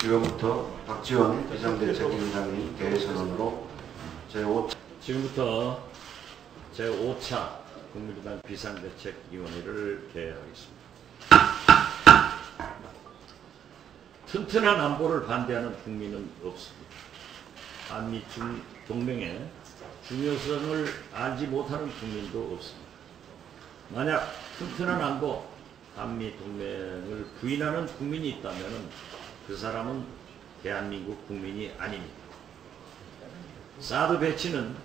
지금부터 박지원 비상대책위원장님 대선언으로 지금부터 제5차 국민의당 비상대책위원회를 개회하겠습니다. 튼튼한 안보를 반대하는 국민은 없습니다. 한미 동맹의 중요성을 알지 못하는 국민도 없습니다. 만약 튼튼한 안보, 한미 동맹을 부인하는 국민이 있다면 그 사람은 대한민국 국민이 아닙니다. 사드 배치는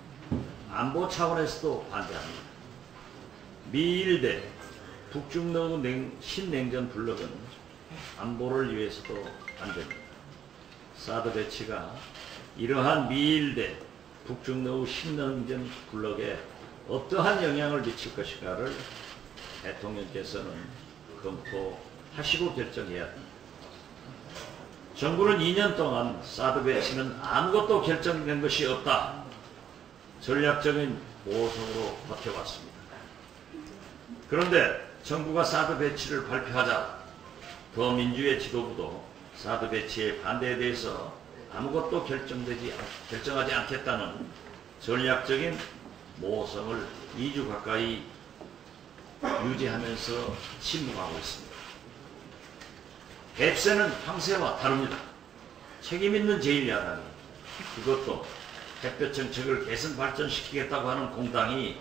안보 차원에서도 반대합니다. 미일 대 북중러 신냉전 블록은 안보를 위해서도 안됩니다. 사드 배치가 이러한 미일 대 북중러 신냉전 블록에 어떠한 영향을 미칠 것인가를 대통령께서는 검토하시고 결정해야 합니다. 정부는 2년 동안 사드 배치는 아무것도 결정된 것이 없다. 전략적인 모성으로 버텨왔습니다. 그런데 정부가 사드 배치를 발표하자 더민주의 지도부도 사드 배치의 반대에 대해서 아무것도 결정하지 않겠다는 전략적인 모성을 2주 가까이 유지하면서 침묵하고 있습니다. 뱁새는 황새와 다릅니다. 책임있는 제1야당이 그것도 햇볕 정책을 개선 발전시키겠다고 하는 공당이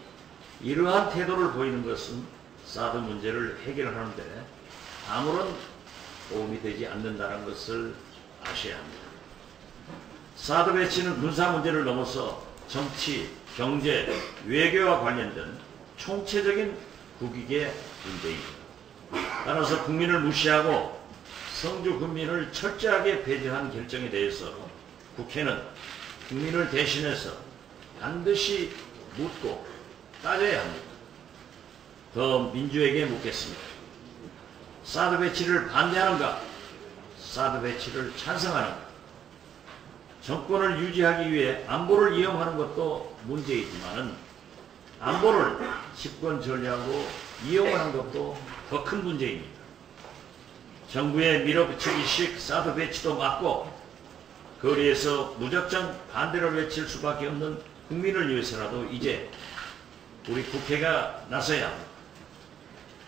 이러한 태도를 보이는 것은 사드 문제를 해결하는데 아무런 도움이 되지 않는다는 것을 아셔야 합니다. 사드 배치는 군사 문제를 넘어서 정치, 경제, 외교와 관련된 총체적인 국익의 문제입니다. 따라서 국민을 무시하고 성주 군민을 철저하게 배제한 결정에 대해서 국회는 국민을 대신해서 반드시 묻고 따져야 합니다. 더 민주에게 묻겠습니다. 사드 배치를 반대하는가? 사드 배치를 찬성하는가? 정권을 유지하기 위해 안보를 이용하는 것도 문제이지만 안보를 집권 전략으로 이용하는 것도 더 큰 문제입니다. 정부의 밀어붙이기식 사드 배치도 막고 거리에서 무작정 반대를 외칠 수밖에 없는 국민을 위해서라도 이제 우리 국회가 나서야 합니다.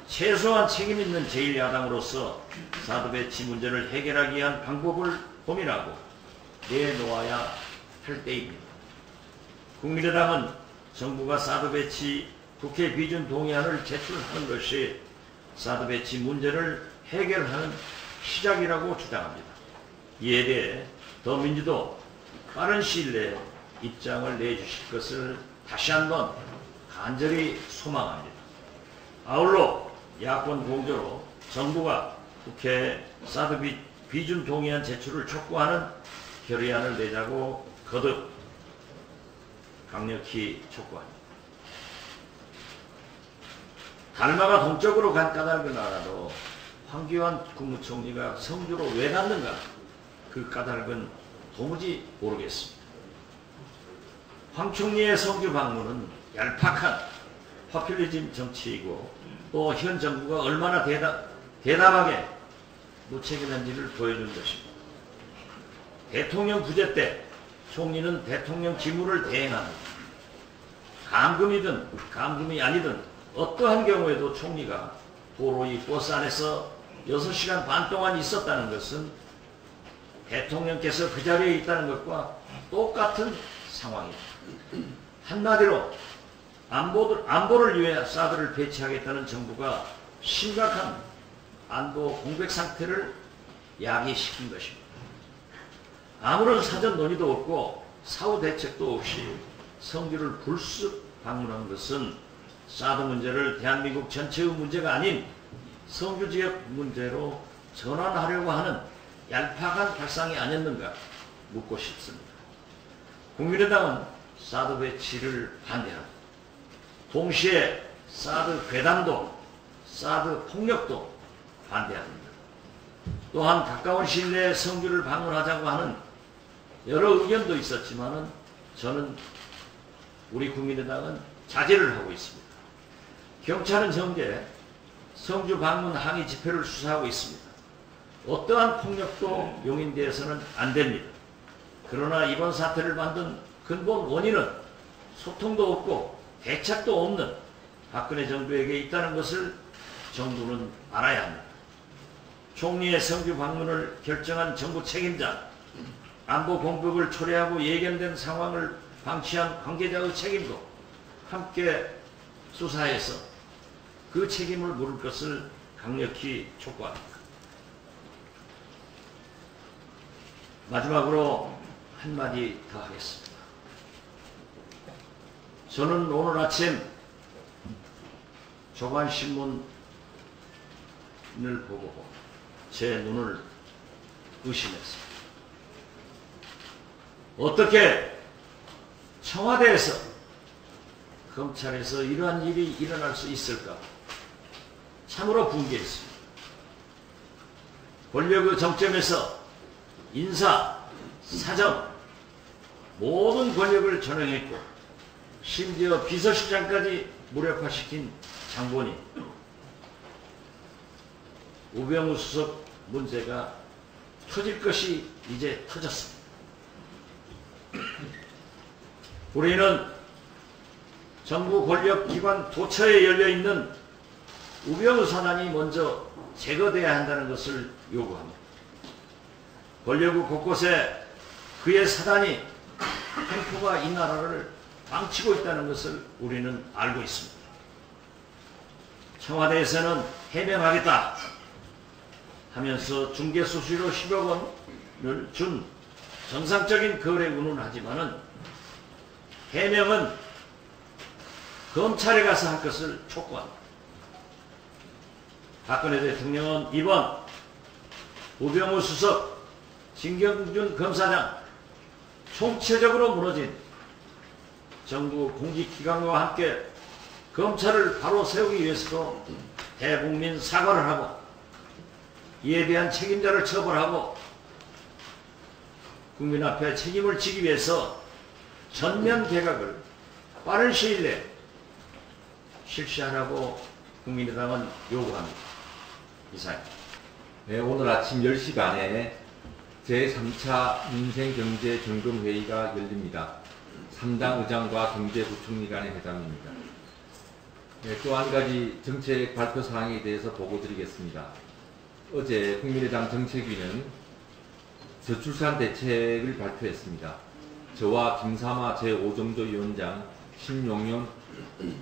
최소한 책임있는 제1야당으로서 사드 배치 문제를 해결하기 위한 방법을 고민하고 내놓아야 할 때입니다. 국민의당은 정부가 사드 배치 국회 비준 동의안을 제출하는 것이 사드 배치 문제를 해결하는 시작이라고 주장합니다. 이에 대해 더민주도 빠른 시일 내에 입장을 내주실 것을 다시 한번 간절히 소망합니다. 아울러 야권 공조로 정부가 국회에 사드 비준 동의안 제출을 촉구하는 결의안을 내자고 거듭 강력히 촉구합니다. 달마가 동쪽으로 간 까닭은 알아도 황교안 국무총리가 성주로 왜 갔는가? 그 까닭은 도무지 모르겠습니다. 황 총리의 성주 방문은 얄팍한 포퓰리즘 정치이고 또 현 정부가 얼마나 대담하게 무책임한지를 보여준 것입니다. 대통령 부재 때 총리는 대통령 직무를 대행합니다. 감금이든 감금이 아니든 어떠한 경우에도 총리가 도로의 버스 안에서 6시간 반 동안 있었다는 것은 대통령께서 그 자리에 있다는 것과 똑같은 상황입니다. 한마디로 안보를 위해 사드를 배치하겠다는 정부가 심각한 안보 공백 상태를 야기시킨 것입니다. 아무런 사전 논의도 없고 사후 대책도 없이 성주를 불쑥 방문한 것은 사드 문제를 대한민국 전체의 문제가 아닌 성주 지역 문제로 전환하려고 하는 얄팍한 발상이 아니었는가 묻고 싶습니다. 국민의당은 사드 배치를 반대합니다. 동시에 사드 괴담도 사드 폭력도 반대합니다. 또한 가까운 시일 내에 성주를 방문하자고 하는 여러 의견도 있었지만 저는 우리 국민의당은 자제를 하고 있습니다. 경찰은 현재 성주 방문 항의 집회를 수사하고 있습니다. 어떠한 폭력도 용인되어서는 안 됩니다. 그러나 이번 사태를 만든 근본 원인은 소통도 없고 대책도 없는 박근혜 정부에게 있다는 것을 정부는 알아야 합니다. 총리의 성주 방문을 결정한 정부 책임자, 안보 공백을 초래하고 예견된 상황을 방치한 관계자의 책임도 함께 수사해서 그 책임을 물을 것을 강력히 촉구합니다. 마지막으로 한마디 더 하겠습니다. 저는 오늘 아침 조간신문을 보고 제 눈을 의심했습니다. 어떻게 청와대에서, 검찰에서 이러한 일이 일어날 수 있을까? 참으로 분개했습니다. 권력의 정점에서 인사, 사정, 모든 권력을 전횡했고 심지어 비서실장까지 무력화시킨 장본인 우병우 수석 문제가 터질 것이 이제 터졌습니다. 우리는 정부 권력기관 도처에 열려있는 우병우 사단이 먼저 제거돼야 한다는 것을 요구합니다. 권력의 곳곳에 그의 사단이 탱크가 이 나라를 망치고 있다는 것을 우리는 알고 있습니다. 청와대에서는 해명하겠다 하면서 중개수수료 10억 원을 준 정상적인 거래 운운하지만은 해명은 검찰에 가서 할 것을 촉구합니다. 박근혜 대통령은 이번 우병우 수석, 진경준 검사장 총체적으로 무너진 정부 공직기관과 함께 검찰을 바로 세우기 위해서도 대국민 사과를 하고 이에 대한 책임자를 처벌하고 국민 앞에 책임을 지기 위해서 전면 개각을 빠른 시일 내에 실시하라고 국민의당은 요구합니다. 이상입니다. 네, 오늘 아침 10시 반에 제3차 민생경제점검회의가 열립니다. 3당 의장과 경제부총리 간의 회담입니다. 네, 또 한 가지 정책 발표 사항에 대해서 보고 드리겠습니다. 어제 국민의당 정책위는 저출산 대책을 발표했습니다. 저와 김삼아 제5정도 위원장, 신용용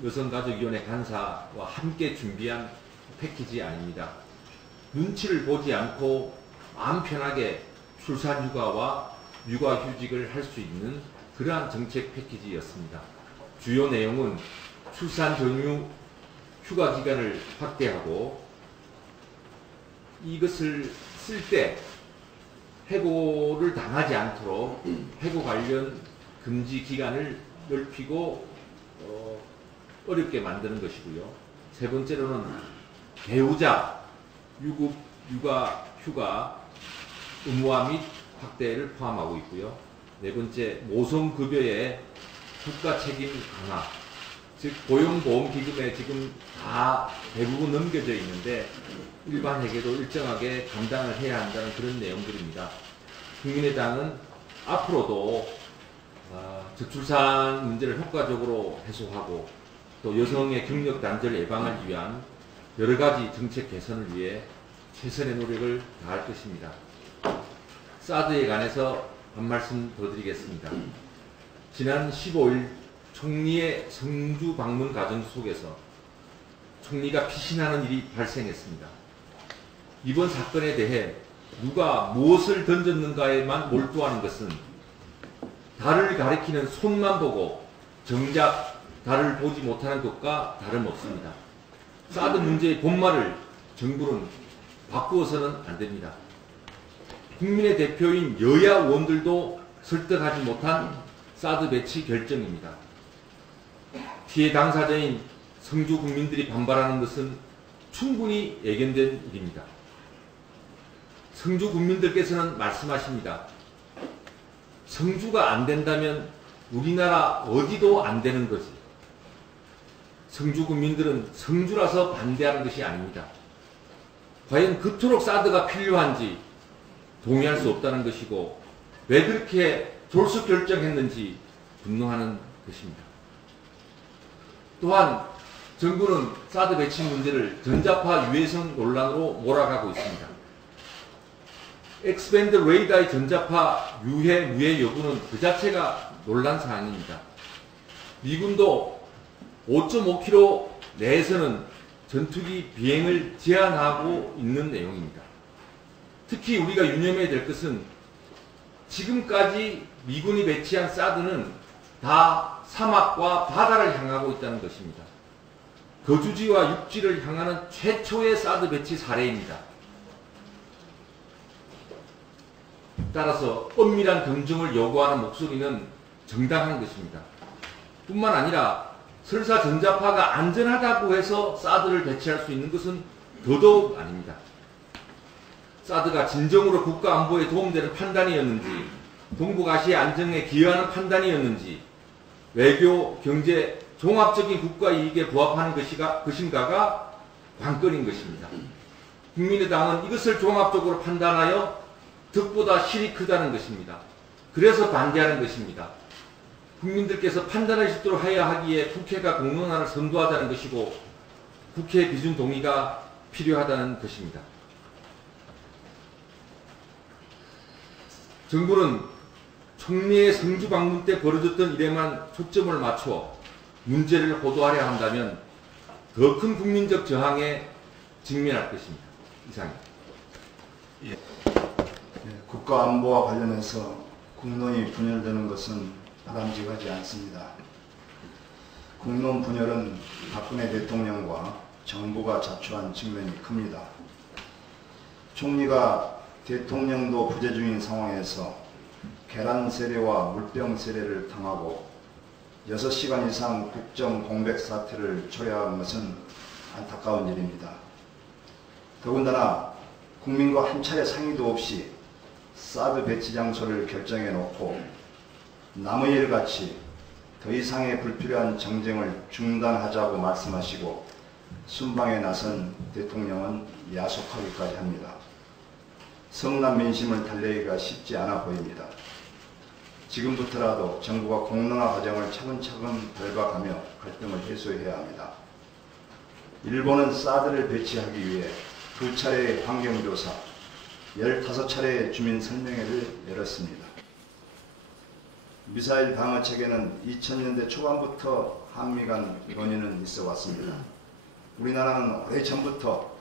여성가족위원회 간사와 함께 준비한 패키지 아닙니다. 눈치를 보지 않고 마음 편하게 출산휴가와 육아휴직을 할 수 있는 그러한 정책 패키지였습니다. 주요 내용은 출산 전후 휴가 기간을 확대하고 이것을 쓸 때 해고를 당하지 않도록 해고 관련 금지 기간을 넓히고 어렵게 만드는 것이고요. 세 번째로는 배우자 유급 육아 휴가 의무화 및 확대를 포함하고 있고요. 네 번째, 모성급여의 국가 책임 강화, 즉 고용보험기금에 지금 다 대부분 넘겨져 있는데 일반 회계도 일정하게 감당을 해야 한다는 그런 내용들입니다. 국민의당은 앞으로도 저출산 문제를 효과적으로 해소하고 또 여성의 경력 단절 예방을 위한 여러 가지 정책 개선을 위해 최선의 노력을 다할 것입니다. 사드에 관해서 한 말씀 더 드리겠습니다. 지난 15일 총리의 성주 방문 과정 속에서 총리가 피신하는 일이 발생했습니다. 이번 사건에 대해 누가 무엇을 던졌는가에만 몰두하는 것은 달을 가리키는 손만 보고 정작 달을 보지 못하는 것과 다름없습니다. 사드 문제의 본말을 정부는 바꾸어서는 안 됩니다. 국민의 대표인 여야 의원들도 설득하지 못한 사드 배치 결정입니다. 피해 당사자인 성주 국민들이 반발하는 것은 충분히 예견된 일입니다. 성주 국민들께서는 말씀하십니다. 성주가 안 된다면 우리나라 어디도 안 되는 거지. 성주 국민들은 성주라서 반대하는 것이 아닙니다. 과연 그토록 사드가 필요한지 동의할 수 없다는 것이고 왜 그렇게 졸속 결정했는지 분노하는 것입니다. 또한 정부는 사드 배치 문제를 전자파 유해성 논란으로 몰아가고 있습니다. 엑스밴드 레이더의 전자파 유해 무해 여부는 그 자체가 논란 사항입니다. 미군도 5.5km 내에서는 전투기 비행을 제한하고 있는 내용입니다. 특히 우리가 유념해야 될 것은 지금까지 미군이 배치한 사드는 다 사막과 바다를 향하고 있다는 것입니다. 거주지와 육지를 향하는 최초의 사드 배치 사례입니다. 따라서 엄밀한 검증을 요구하는 목소리는 정당한 것입니다. 뿐만 아니라 설사 전자파가 안전하다고 해서 사드를 배치할 수 있는 것은 더더욱 아닙니다. 사드가 진정으로 국가 안보에 도움되는 판단이었는지, 동북아시아 안정에 기여하는 판단이었는지, 외교, 경제, 종합적인 국가 이익에 부합하는 것인가가 관건인 것입니다. 국민의당은 이것을 종합적으로 판단하여 덕보다 실이 크다는 것입니다. 그래서 반대하는 것입니다. 국민들께서 판단할 수 있도록 해야 하기에 국회가 공론화를 선도하자는 것이고 국회 비준 동의가 필요하다는 것입니다. 정부는 총리의 성주 방문 때 벌어졌던 일에만 초점을 맞춰 문제를 호도하려 한다면 더 큰 국민적 저항에 직면할 것입니다. 이상입니다. 국가 안보와 관련해서 국론이 분열되는 것은 바람직하지 않습니다. 국론 분열은 박근혜 대통령과 정부가 자초한 측면이 큽니다. 총리가 대통령도 부재 중인 상황에서 계란 세례와 물병 세례를 당하고 6시간 이상 국정 공백 사태를 초래한 것은 안타까운 일입니다. 더군다나 국민과 한 차례 상의도 없이 사드 배치 장소를 결정해 놓고 남의 일같이 더 이상의 불필요한 정쟁을 중단하자고 말씀하시고 순방에 나선 대통령은 야속하기까지 합니다. 성난 민심을 달래기가 쉽지 않아 보입니다. 지금부터라도 정부가 공론화 과정을 차근차근 밟아가며 갈등을 해소해야 합니다. 일본은 사드를 배치하기 위해 2차례의 환경조사, 15차례의 주민 설명회를 열었습니다. 미사일 방어 체계는 2000년대 초반부터 한미 간 논의는 있어 왔습니다. 우리나라는 오래전부터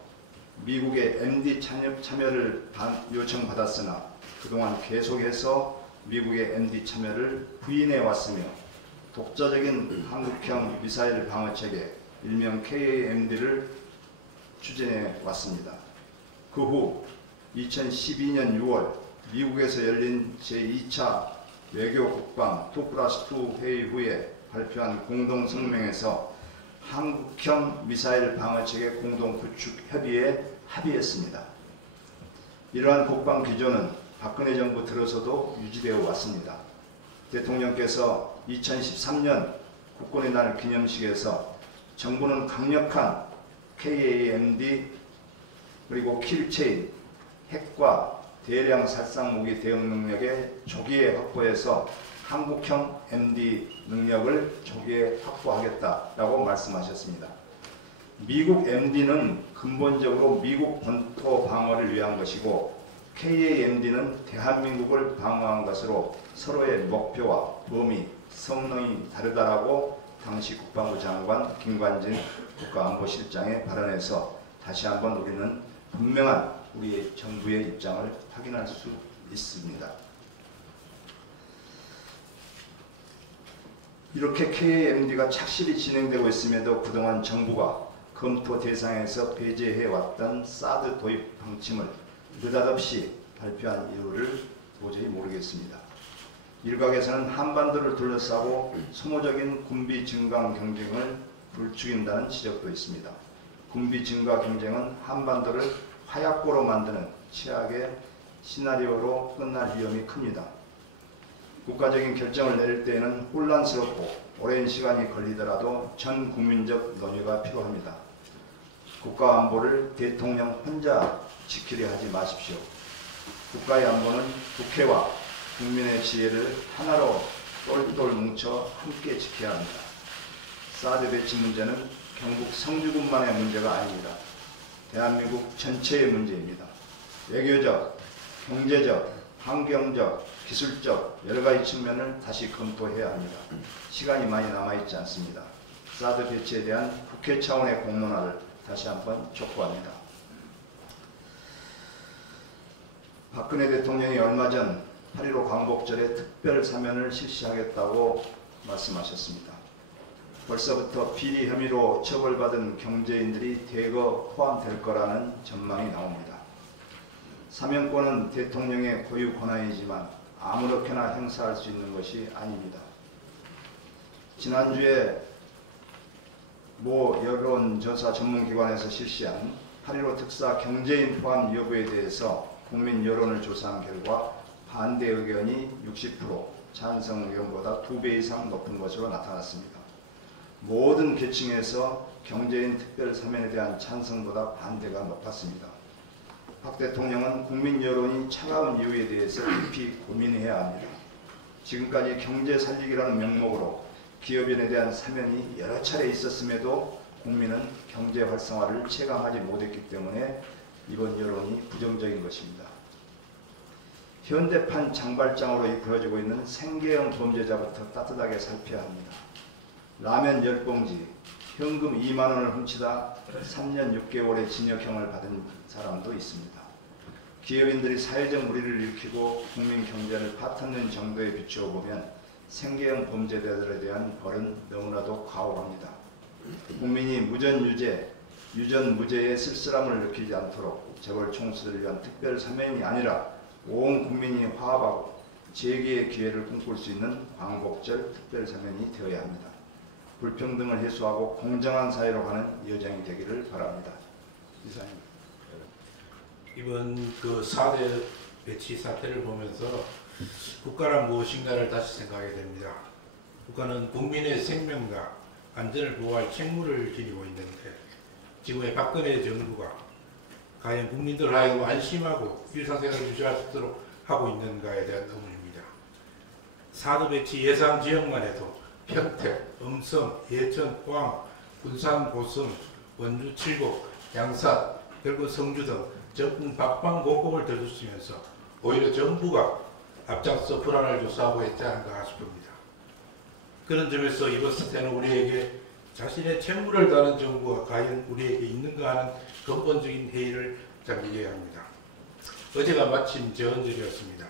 미국의 MD 참여를 요청받았으나 그동안 계속해서 미국의 MD 참여를 부인해 왔으며 독자적인 한국형 미사일 방어 체계, 일명 KAMD를 추진해 왔습니다. 그 후 2012년 6월 미국에서 열린 제2차 외교 국방 2+2 회의 후에 발표한 공동 성명에서 한국형 미사일 방어체계 공동 구축 협의에 합의했습니다. 이러한 국방 기조는 박근혜 정부 들어서도 유지되어 왔습니다. 대통령께서 2013년 국군의 날 기념식에서 정부는 강력한 KAMD 그리고 킬체인, 핵과 대량 살상 무기 대응 능력의 조기에 확보해서 한국형 MD 능력을 조기에 확보하겠다라고 말씀하셨습니다. 미국 MD는 근본적으로 미국 본토 방어를 위한 것이고 KAMD는 대한민국을 방어한 것으로 서로의 목표와 범위, 성능이 다르다라고 당시 국방부 장관 김관진 국가안보실장의 발언에서 다시 한번 우리는 분명한 우리의 정부의 입장을 확인할 수 있습니다. 이렇게 KAMD가 착실히 진행되고 있음에도 그동안 정부가 검토 대상에서 배제해왔던 사드 도입 방침을 느닷없이 발표한 이유를 도저히 모르겠습니다. 일각에서는 한반도를 둘러싸고 소모적인 군비 증강 경쟁을 부추긴다는 지적도 있습니다. 군비 증가 경쟁은 한반도를 화약고로 만드는 최악의 시나리오로 끝날 위험이 큽니다. 국가적인 결정을 내릴 때에는 혼란스럽고 오랜 시간이 걸리더라도 전 국민적 논의가 필요합니다. 국가 안보를 대통령 혼자 지키려 하지 마십시오. 국가의 안보는 국회와 국민의 지혜를 하나로 똘똘 뭉쳐 함께 지켜야 합니다. 사드 배치 문제는 경북 성주군만의 문제가 아닙니다. 대한민국 전체의 문제입니다. 외교적, 경제적, 환경적, 기술적 여러 가지 측면을 다시 검토해야 합니다. 시간이 많이 남아있지 않습니다. 사드 배치에 대한 국회 차원의 공론화를 다시 한번 촉구합니다. 박근혜 대통령이 얼마 전 8.15 광복절에 특별 사면을 실시하겠다고 말씀하셨습니다. 벌써부터 비리 혐의로 처벌받은 경제인들이 대거 포함될 거라는 전망이 나옵니다. 사면권은 대통령의 고유 권한이지만 아무렇게나 행사할 수 있는 것이 아닙니다. 지난주에 모 여론조사 전문기관에서 실시한 8.15 특사 경제인 포함 여부에 대해서 국민 여론을 조사한 결과 반대 의견이 60%, 찬성 의견보다 2배 이상 높은 것으로 나타났습니다. 모든 계층에서 경제인 특별 사면에 대한 찬성보다 반대가 높았습니다. 박 대통령은 국민 여론이 차가운 이유에 대해서 깊이 고민해야 합니다. 지금까지 경제 살리기라는 명목으로 기업인에 대한 사면이 여러 차례 있었음에도 국민은 경제 활성화를 체감하지 못했기 때문에 이번 여론이 부정적인 것입니다. 현대판 장발장으로 이끌어지고 있는 생계형 범죄자부터 따뜻하게 살펴야 합니다. 라면 10봉지, 현금 2만 원을 훔치다 3년 6개월의 징역형을 받은 사람도 있습니다. 기업인들이 사회적 무리를 일으키고 국민 경제를 파탄낸 정도에 비추어 보면 생계형 범죄자들에 대한 벌은 너무나도 가혹합니다. 국민이 무전유죄, 유전무죄의 쓸쓸함을 느끼지 않도록 재벌 총수들을 위한 특별 사면이 아니라 온 국민이 화합하고 재기의 기회를 꿈꿀 수 있는 광복절 특별 사면이 되어야 합니다. 불평등을 해소하고 공정한 사회로 가는 여정이 되기를 바랍니다. 이상입니다. 이번 그 4대 배치 사태를 보면서 국가란 무엇인가를 다시 생각하게 됩니다. 국가는 국민의 생명과 안전을 보호할 책무를 지니고 있는데 지금의 박근혜 정부가 과연 국민들 하여금 안심하고 일상생활을 유지할 수 있도록 하고 있는가에 대한 의문입니다. 4대 배치 예상 지역만 해도 평택, 음성, 예천, 포항, 군산, 고성, 원주, 칠곡, 양산, 결국 성주 등 전국 박방곡곡을 들추면서 오히려 정부가 앞장서 불안을 조사하고 있지 않은가 싶습니다. 그런 점에서 이번 사태는 우리에게 자신의 책무를 다하는 정부가 과연 우리에게 있는가 하는 근본적인 회의를 잠기게 합니다. 어제가 마침 제헌절이었습니다.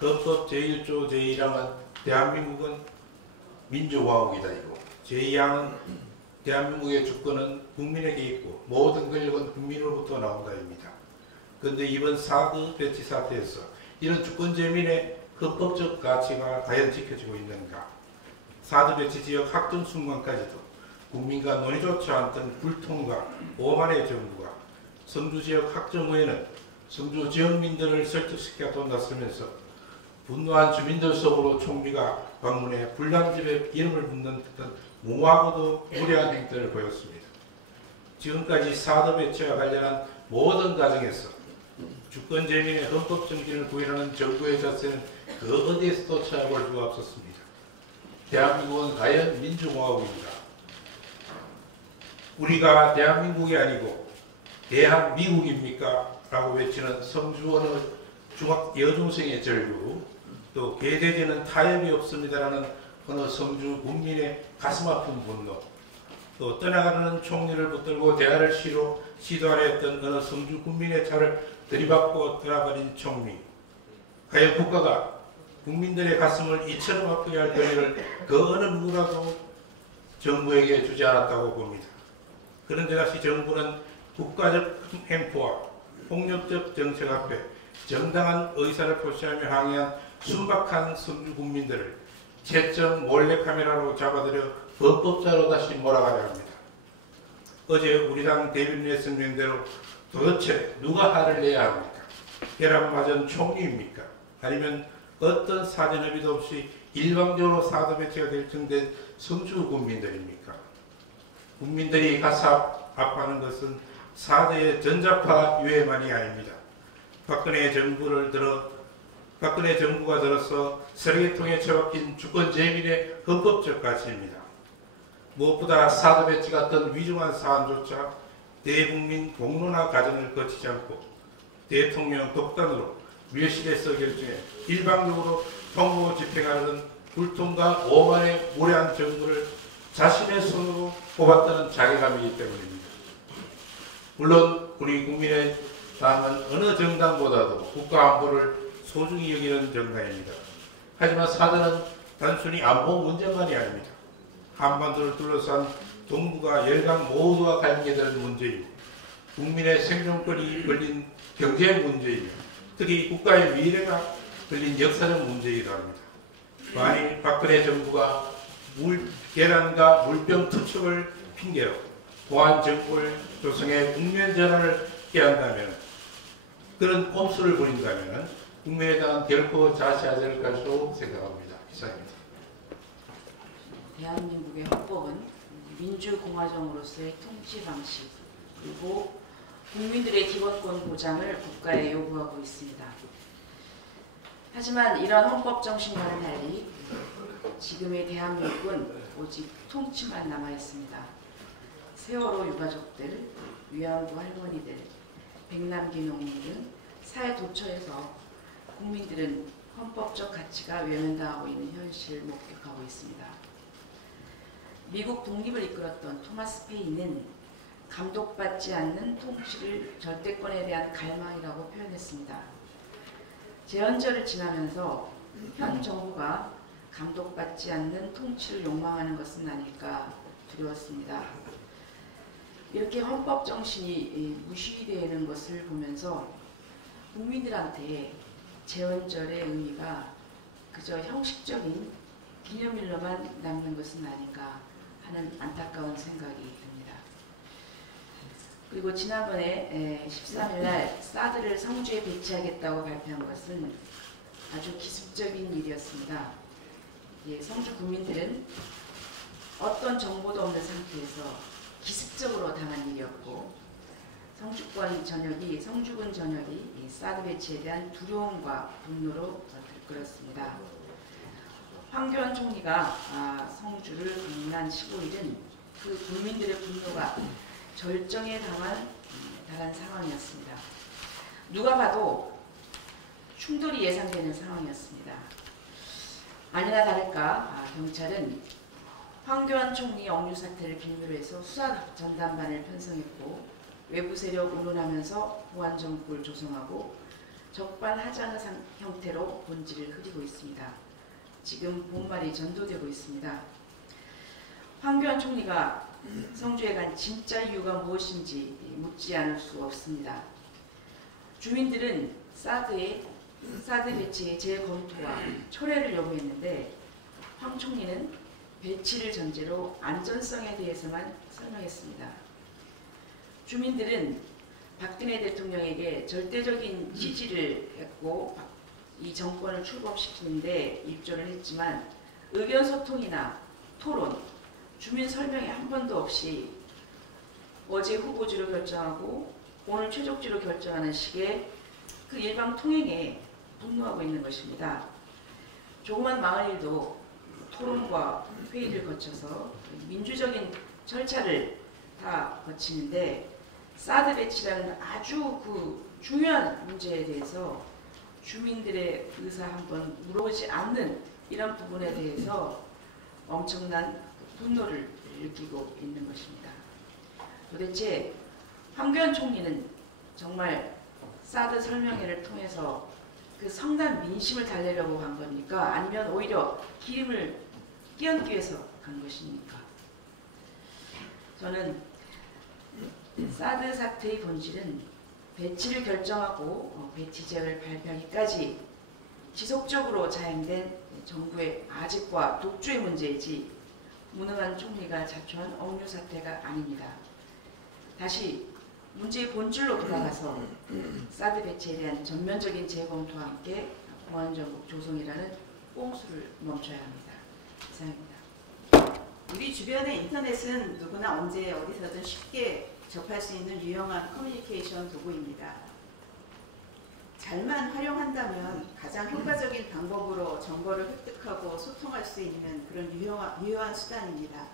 헌법 제1조 제1항은 대한민국은 민주화국이다이고 제2항은 대한민국의 주권은 국민에게 있고 모든 권력은 국민으로부터 나온다입니다. 그런데 이번 4대 배치 사태에서 이런 주권재민의 헌법적 가치가 과연 지켜지고 있는가? 4대 배치 지역 확정 순간까지도 국민과 논의조차 않던 불통과 오만의 정부가 성주 지역 확정 후에는 성주 지역민들을 설득시켜 나서면서 분노한 주민들 속으로 총리가 방문해 불량집에 이름을 붙는 듯한 무모하고도 무례한 행태를 보였습니다. 지금까지 4대 배치와 관련한 모든 과정에서 주권재민의 헌법 정진을 구현하는 정부의 자세는 그 어디에서도 찾아볼 수가 없었습니다. 대한민국은 과연 민주공화국입니다. 우리가 대한민국이 아니고 대한미국입니까? 라고 외치는 성주 어느 여중생의 절규, 또 개돼지는 타협이 없습니다라는 어느 성주 국민의 가슴 아픈 분노, 또 떠나가는 총리를 붙들고 대화를 시도하려 했던 어느 성주 국민의 차를 들이받고 떠나버린 총리. 과연 국가가 국민들의 가슴을 이처럼 아프게 할 권리를 그 어느 누구라도 정부에게 주지 않았다고 봅니다. 그런데 다시 정부는 국가적 행포와 폭력적 정책 앞에 정당한 의사를 표시하며 항의한 순박한 성주 국민들을 채점 몰래카메라로 잡아들여 범법자로 다시 몰아가려 합니다. 어제 우리 당 대변인의 성명대로 도대체 누가 화를 내야 합니까? 계란맞은 총리입니까? 아니면 어떤 사전협의도 없이 일방적으로 4대 배치가 결정된 성주 국민들입니까? 국민들이 가슴 아파하는 것은 4대의 전자파 유해만이 아닙니다. 박근혜 정부가 들어서 쓰레기통에 처박힌 주권 재민의 헌법적 가치입니다. 무엇보다 사드 배치 같은 위중한 사안조차 대국민 공론화 과정을 거치지 않고 대통령 독단으로 밀실에서 결정해 일방적으로 통보 집행하는 불통과 오만의 무례한 정부를 자신의 손으로 뽑았다는 자괴감이기 때문입니다. 물론 우리 국민의당은 어느 정당보다도 국가 안보를 소중히 여기는 정당입니다. 하지만 사드는 단순히 안보 문제만이 아닙니다. 한반도를 둘러싼 동북아 열강 모두와 관계되는 문제이고 국민의 생존권이 걸린 경제 문제이며 특히 국가의 미래가 걸린 역사적 문제이기도 합니다. 만일 박근혜 정부가 계란과 물병 투척을 핑계로 보안 정부를 조성해 국면 전환을 깨한다면 그런 꼼수를 부린다면 국민의당은 결코 자시하지 않을 것으로 생각합니다. 이상입니다. 대한민국의 헌법은 민주공화정으로서의 통치 방식 그리고 국민들의 기본권 보장을 국가에 요구하고 있습니다. 하지만 이런 헌법 정신과는 달리 지금의 대한민국은 오직 통치만 남아 있습니다. 세월호 유가족들, 위안부 할머니들, 백남기 농민 등 사회 도처에서 국민들은 헌법적 가치가 외면당하고 있는 현실을 목격하고 있습니다. 미국 독립을 이끌었던 토마스 페인은 감독받지 않는 통치를 절대권에 대한 갈망이라고 표현했습니다. 제헌절을 지나면서 현 정부가 감독받지 않는 통치를 욕망하는 것은 아닐까 두려웠습니다. 이렇게 헌법 정신이 무시되는 것을 보면서 국민들한테 제헌절의 의미가 그저 형식적인 기념일로만 남는 것은 아닌가 하는 안타까운 생각이 듭니다. 그리고 지난번에 13일날 사드를 성주에 배치하겠다고 발표한 것은 아주 기습적인 일이었습니다. 성주 국민들은 어떤 정보도 없는 상태에서 기습적으로 당한 일이었고 성주군 전역이 사드 배치에 대한 두려움과 분노로 들끓었습니다. 황교안 총리가 성주를 방문한 15일은 그 국민들의 분노가 절정에 달한 상황이었습니다. 누가 봐도 충돌이 예상되는 상황이었습니다. 아니나 다를까 경찰은 황교안 총리 억류 사태를 빌미로 해서 수사 전담반을 편성했고 외부 세력 운운하면서 보안 정국을 조성하고 적반하장의 형태로 본질을 흐리고 있습니다. 지금 본말이 전도되고 있습니다. 황교안 총리가 성주에 간 진짜 이유가 무엇인지 묻지 않을 수 없습니다. 주민들은 사드 배치의 재검토와 철회를 요구했는데 황 총리는 배치를 전제로 안전성에 대해서만 설명했습니다. 주민들은 박근혜 대통령에게 절대적인 지지를 했고 이 정권을 출범시키는 데 입조를 했지만 의견 소통이나 토론, 주민 설명이 한 번도 없이 어제 후보지로 결정하고 오늘 최적지로 결정하는 식의 그 일방 통행에 분노하고 있는 것입니다. 조그만 마을일도 토론과 회의를 거쳐서 민주적인 절차를 다 거치는데 사드 배치라는 아주 그 중요한 문제에 대해서 주민들의 의사 한번 물어보지 않는 이런 부분에 대해서 엄청난 분노를 느끼고 있는 것입니다. 도대체 황교안 총리는 정말 사드 설명회를 통해서 그 성난 민심을 달래려고 간 겁니까? 아니면 오히려 기름을 끼얹기 위해서 간 것입니까? 저는 사드 사태의 본질은 배치를 결정하고 배치제를 발표하기까지 지속적으로 자행된 정부의 아집과 독주의 문제이지 무능한 총리가 자초한 억류 사태가 아닙니다. 다시 문제의 본질로 돌아가서 사드 배치에 대한 전면적인 재검토와 함께 보안정국 조성이라는 꼼수를 멈춰야 합니다. 이상입니다. 우리 주변의 인터넷은 누구나 언제 어디서든 쉽게 접할 수 있는 유용한 커뮤니케이션 도구입니다. 잘만 활용한다면 가장 효과적인 방법으로 정보를 획득하고 소통할 수 있는 그런 유효한 수단입니다.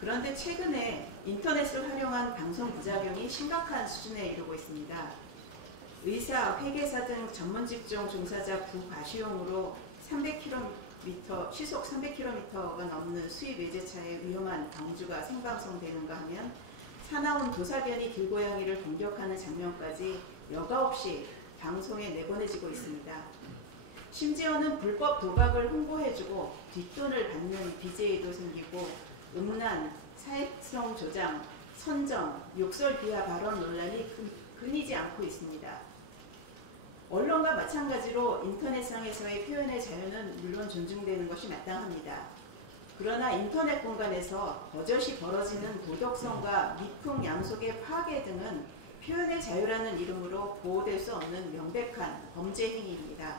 그런데 최근에 인터넷을 활용한 방송 부작용이 심각한 수준에 이르고 있습니다. 의사, 회계사 등 전문 직종 종사자 부과시용으로 시속 300km가 넘는 수입 외제차의 위험한 경주가 생방송되는가 하면 사나운 도사견이 길고양이를 공격하는 장면까지 여과 없이 방송에 내보내지고 있습니다. 심지어는 불법 도박을 홍보해주고 뒷돈을 받는 BJ도 생기고 음란, 사회성 조장, 선정, 욕설 비하 발언 논란이 끊이지 않고 있습니다. 언론과 마찬가지로 인터넷상에서의 표현의 자유는 물론 존중되는 것이 마땅합니다. 그러나 인터넷 공간에서 버젓이 벌어지는 도덕성과 미풍 양속의 파괴 등은 표현의 자유라는 이름으로 보호될 수 없는 명백한 범죄 행위입니다.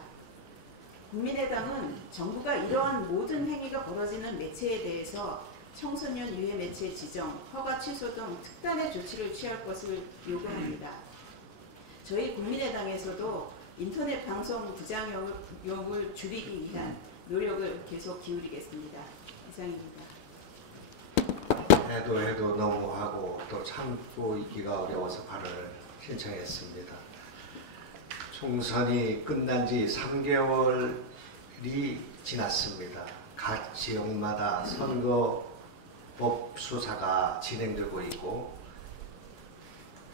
국민의당은 정부가 이러한 모든 행위가 벌어지는 매체에 대해서 청소년 유해 매체 지정, 허가 취소 등 특단의 조치를 취할 것을 요구합니다. 저희 국민의당에서도 인터넷 방송 부작용을 줄이기 위한 노력을 계속 기울이겠습니다. 이상입니다. 해도 너무하고 또 참고 있기가 어려워서 발언을 신청했습니다. 총선이 끝난 지 3개월이 지났습니다. 각 지역마다 선거법 수사가 진행되고 있고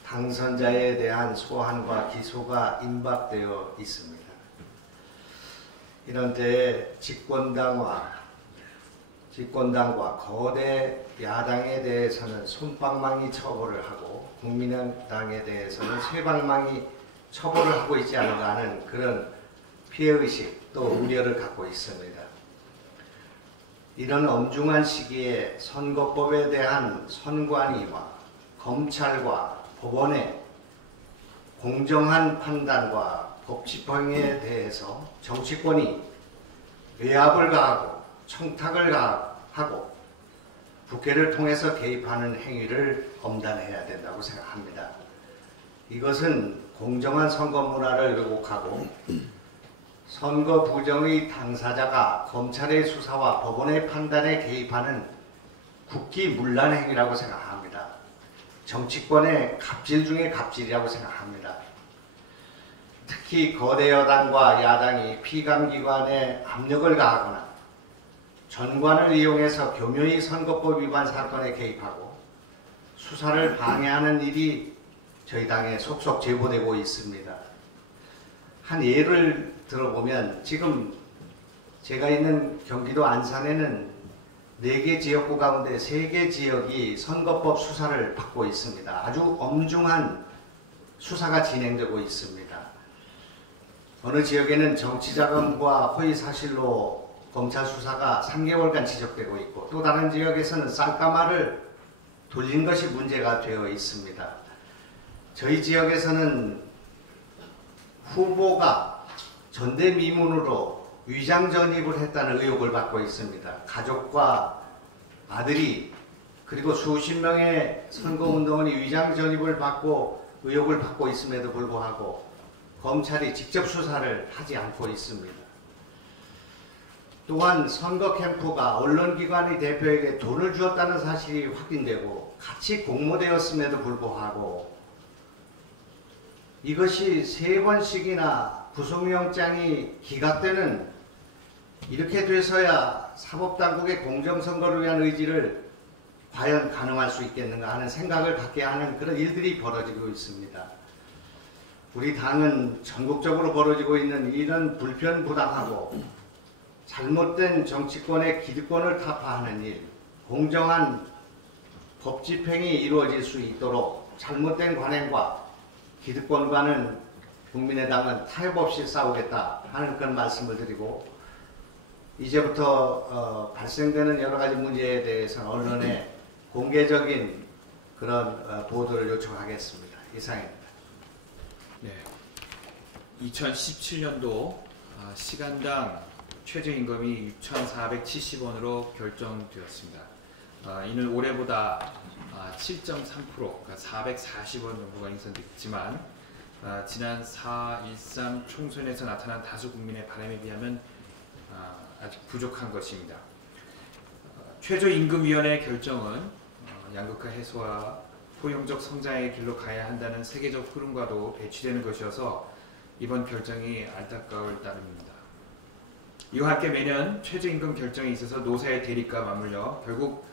당선자에 대한 소환과 기소가 임박되어 있습니다. 이런 때에 집권당과 거대 야당에 대해서는 솜방망이 처벌을 하고 국민의당에 대해서는 쇠방망이 처벌을 하고 있지 않은가 하는 그런 피해의식 또 우려를 갖고 있습니다. 이런 엄중한 시기에 선거법에 대한 선관위와 검찰과 법원의 공정한 판단과 법 집행에 대해서 정치권이 외압을 가하고 청탁을 가하고 국회를 통해서 개입하는 행위를 엄단해야 된다고 생각합니다. 이것은 공정한 선거 문화를 왜곡하고 선거 부정의 당사자가 검찰의 수사와 법원의 판단에 개입하는 국기문란 행위라고 생각합니다. 정치권의 갑질 중에 갑질이라고 생각합니다. 특히 거대 여당과 야당이 피감기관에 압력을 가하거나 전관을 이용해서 교묘히 선거법 위반 사건에 개입하고 수사를 방해하는 일이 저희 당에 속속 제보되고 있습니다. 한 예를 들어보면 지금 제가 있는 경기도 안산에는 4개 지역구 가운데 3개 지역이 선거법 수사를 받고 있습니다. 아주 엄중한 수사가 진행되고 있습니다. 어느 지역에는 정치자금과 허위사실로 검찰 수사가 3개월간 지속되고 있고 또 다른 지역에서는 쌀가마를 돌린 것이 문제가 되어 있습니다. 저희 지역에서는 후보가 전대미문으로 위장 전입을 했다는 의혹을 받고 있습니다. 가족과 아들이 그리고 수십 명의 선거운동원이 위장 전입을 받고 의혹을 받고 있음에도 불구하고 검찰이 직접 수사를 하지 않고 있습니다. 또한 선거 캠프가 언론기관의 대표에게 돈을 주었다는 사실이 확인되고 같이 공모되었음에도 불구하고 이것이 3번씩이나 구속영장이 기각되는 이렇게 돼서야 사법당국의 공정선거를 위한 의지를 과연 가능할 수 있겠는가 하는 생각을 갖게 하는 그런 일들이 벌어지고 있습니다. 우리 당은 전국적으로 벌어지고 있는 이런 불편부당하고 잘못된 정치권의 기득권을 타파하는 일, 공정한 법 집행이 이루어질 수 있도록 잘못된 관행과 기득권과는 국민의당은 타협 없이 싸우겠다 하는 그런 말씀을 드리고 이제부터 발생되는 여러 가지 문제에 대해서는 언론에 공개적인 그런 보도를 요청하겠습니다. 이상입니다. 네, 2017년도 시간당 최저임금이 6,470원으로 결정되었습니다. 이는 올해보다 7.3%, 그러니까 440원 정도가 인상됐지만 지난 4.13 총선에서 나타난 다수 국민의 바람에 비하면 아직 부족한 것입니다. 최저임금위원회 결정은 양극화 해소와 포용적 성장의 길로 가야 한다는 세계적 흐름과도 배치되는 것이어서 이번 결정이 안타까울 따름입니다. 이와 함께 매년 최저임금 결정에 있어서 노사의 대립과 맞물려 결국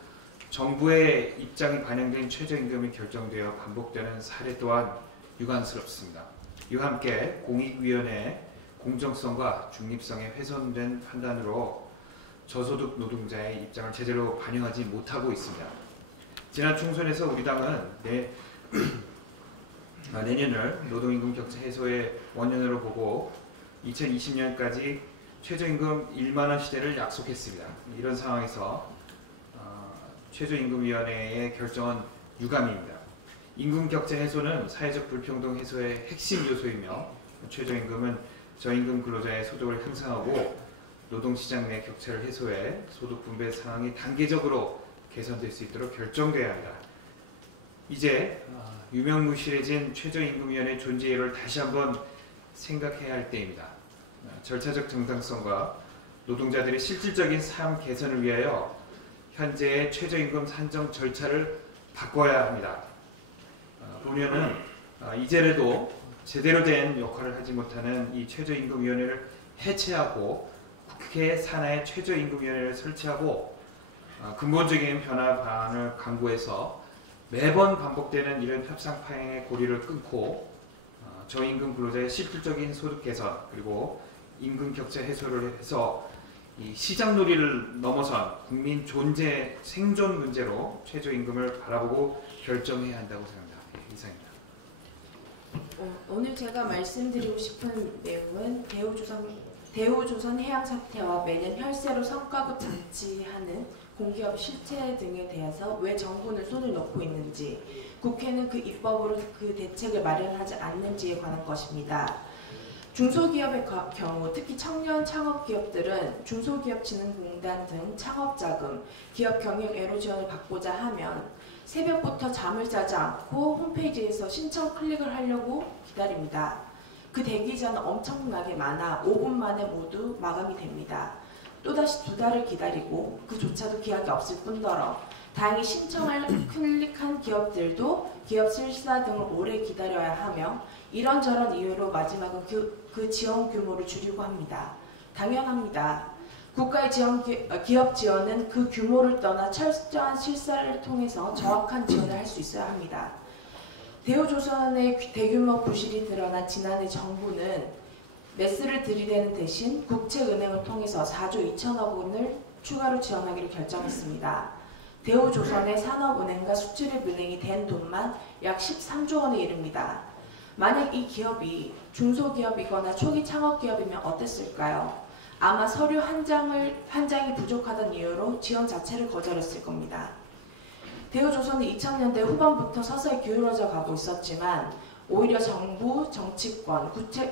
정부의 입장이 반영된 최저임금이 결정되어 반복되는 사례 또한 유감스럽습니다. 이와 함께 공익위원회의 공정성과 중립성에 훼손된 판단으로 저소득 노동자의 입장을 제대로 반영하지 못하고 있습니다. 지난 총선에서 우리 당은 내년을 노동임금 격차 해소의 원년으로 보고 2020년까지 최저임금 1만원 시대를 약속했습니다. 이런 상황에서 최저임금위원회의 결정은 유감입니다. 임금 격차 해소는 사회적 불평등 해소의 핵심 요소이며 최저임금은 저임금 근로자의 소득을 향상하고 노동시장 내 격차를 해소해 소득 분배 상황이 단계적으로 개선될 수 있도록 결정돼야 합니다. 이제 유명무실해진 최저임금위원회 존재 이유를 다시 한번 생각해야 할 때입니다. 절차적 정당성과 노동자들의 실질적인 삶 개선을 위하여 현재의 최저임금 산정 절차를 바꿔야 합니다. 본연은 이제라도 제대로 된 역할을 하지 못하는 이 최저임금위원회를 해체하고 국회 산하의 최저임금위원회를 설치하고 근본적인 변화 방안을 강구해서 매번 반복되는 이런 협상 파행의 고리를 끊고 저임금 근로자의 실질적인 소득 개선 그리고 임금 격차 해소를 해서 이 시장놀이를 넘어선 국민 존재 생존 문제로 최저임금을 바라보고 결정해야 한다고 생각합니다. 이상입니다. 오늘 제가 말씀드리고 싶은 내용은 대우조선 해양 사태와 매년 혈세로 성과급 장치하는 공기업 실체 등에 대해서 왜 정부는 손을 놓고 있는지, 국회는 그 입법으로 그 대책을 마련하지 않는지에 관한 것입니다. 중소기업의 경우 특히 청년 창업기업들은 중소기업진흥공단 등 창업자금, 기업 경영 애로 지원을 받고자 하면 새벽부터 잠을 자지 않고 홈페이지에서 신청 클릭을 하려고 기다립니다. 그 대기자는 엄청나게 많아 5분 만에 모두 마감이 됩니다. 또다시 2달을 기다리고 그조차도 기약이 없을 뿐더러 다행히 신청을 클릭한 기업들도 기업 실사 등을 오래 기다려야 하며 이런저런 이유로 마지막은 그 지원 규모를 줄이고 합니다. 당연합니다. 국가의 기업 지원은 그 규모를 떠나 철저한 실사를 통해서 정확한 지원을 할 수 있어야 합니다. 대우조선의 대규모 부실이 드러난 지난해 정부는 매스를 들이대는 대신 국채은행을 통해서 4조 2천억 원을 추가로 지원하기로 결정했습니다. 대우조선의 산업은행과 수출입은행이 댄 돈만 약 13조 원에 이릅니다. 만약 이 기업이 중소기업이거나 초기 창업기업이면 어땠을까요? 아마 서류 한 장이 부족하다는 이유로 지원 자체를 거절했을 겁니다. 대우조선은 2000년대 후반부터 서서히 기울어져 가고 있었지만 오히려 정부, 정치권,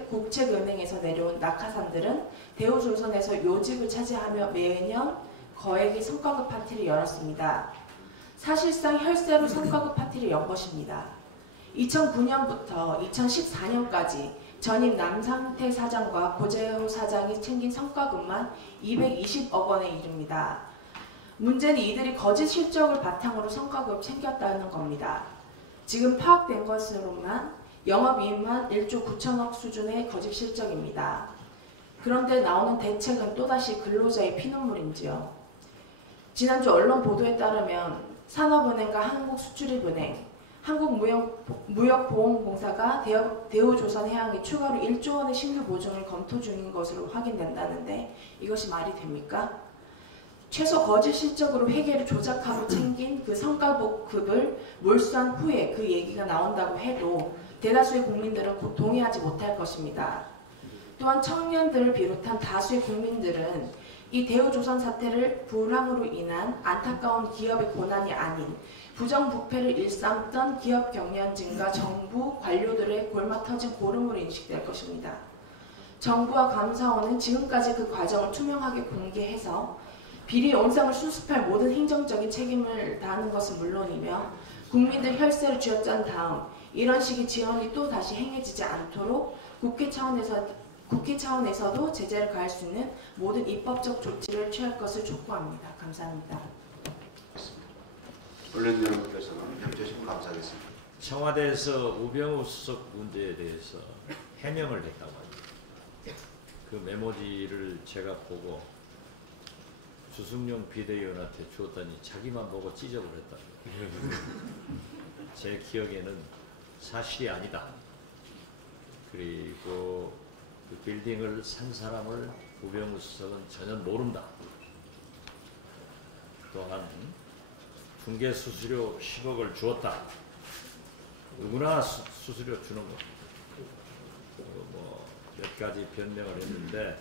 국책은행에서 내려온 낙하산들은 대우조선에서 요직을 차지하며 매년 거액의 성과급 파티를 열었습니다. 사실상 혈세로 성과급 파티를 연 것입니다. 2009년부터 2014년까지 전임 남상태 사장과 고재호 사장이 챙긴 성과급만 220억 원에 이릅니다. 문제는 이들이 거짓 실적을 바탕으로 성과급 챙겼다는 겁니다. 지금 파악된 것으로만 영업이익만 1조 9천억 수준의 거짓 실적입니다. 그런데 나오는 대책은 또다시 근로자의 피눈물인지요. 지난주 언론 보도에 따르면 산업은행과 한국수출입은행, 한국무역보험공사가 대우조선해양에 추가로 1조 원의 신규 보증을 검토 중인 것으로 확인된다는데 이것이 말이 됩니까? 최소 거짓 실적으로 회계를 조작하고 챙긴 그 성과급을 몰수한 후에 그 얘기가 나온다고 해도 대다수의 국민들은 곧 동의하지 못할 것입니다. 또한 청년들을 비롯한 다수의 국민들은 이 대우조선 사태를 불황으로 인한 안타까운 기업의 고난이 아닌 부정부패를 일삼던 기업 경영진과 정부 관료들의 골마 터진 고름으로 인식될 것입니다. 정부와 감사원은 지금까지 그 과정을 투명하게 공개해서 비리 영상을 수습할 모든 행정적인 책임을 다하는 것은 물론이며 국민들 혈세를 쥐어짠 다음 이런 식의 지원이 또 다시 행해지지 않도록 국회 차원에서도 제재를 가할 수 있는 모든 입법적 조치를 취할 것을 촉구합니다. 감사합니다. 언론 여러분께서는 협조해주시면 감사하겠습니다. 청와대에서 우병우 수석 문제에 대해서 해명을 했다고 합니다. 그 메모지를 제가 보고 주승용 비대위원한테 주었더니 자기만 보고 찢어버렸다. 제 기억에는 사실이 아니다. 그리고 그 빌딩을 산 사람을 우병우 수석은 전혀 모른다. 또한 중개 수수료 10억을 주었다. 누구나 수수료 주는 거. 몇 가지 변명을 했는데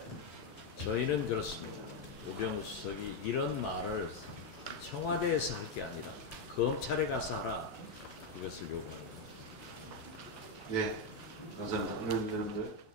저희는 그렇습니다. 우병우 수석이 이런 말을 청와대에서 할 게 아니라 검찰에 가서 하라. 이것을 요구합니다. 예, 감사합니다. 언론 여러분들.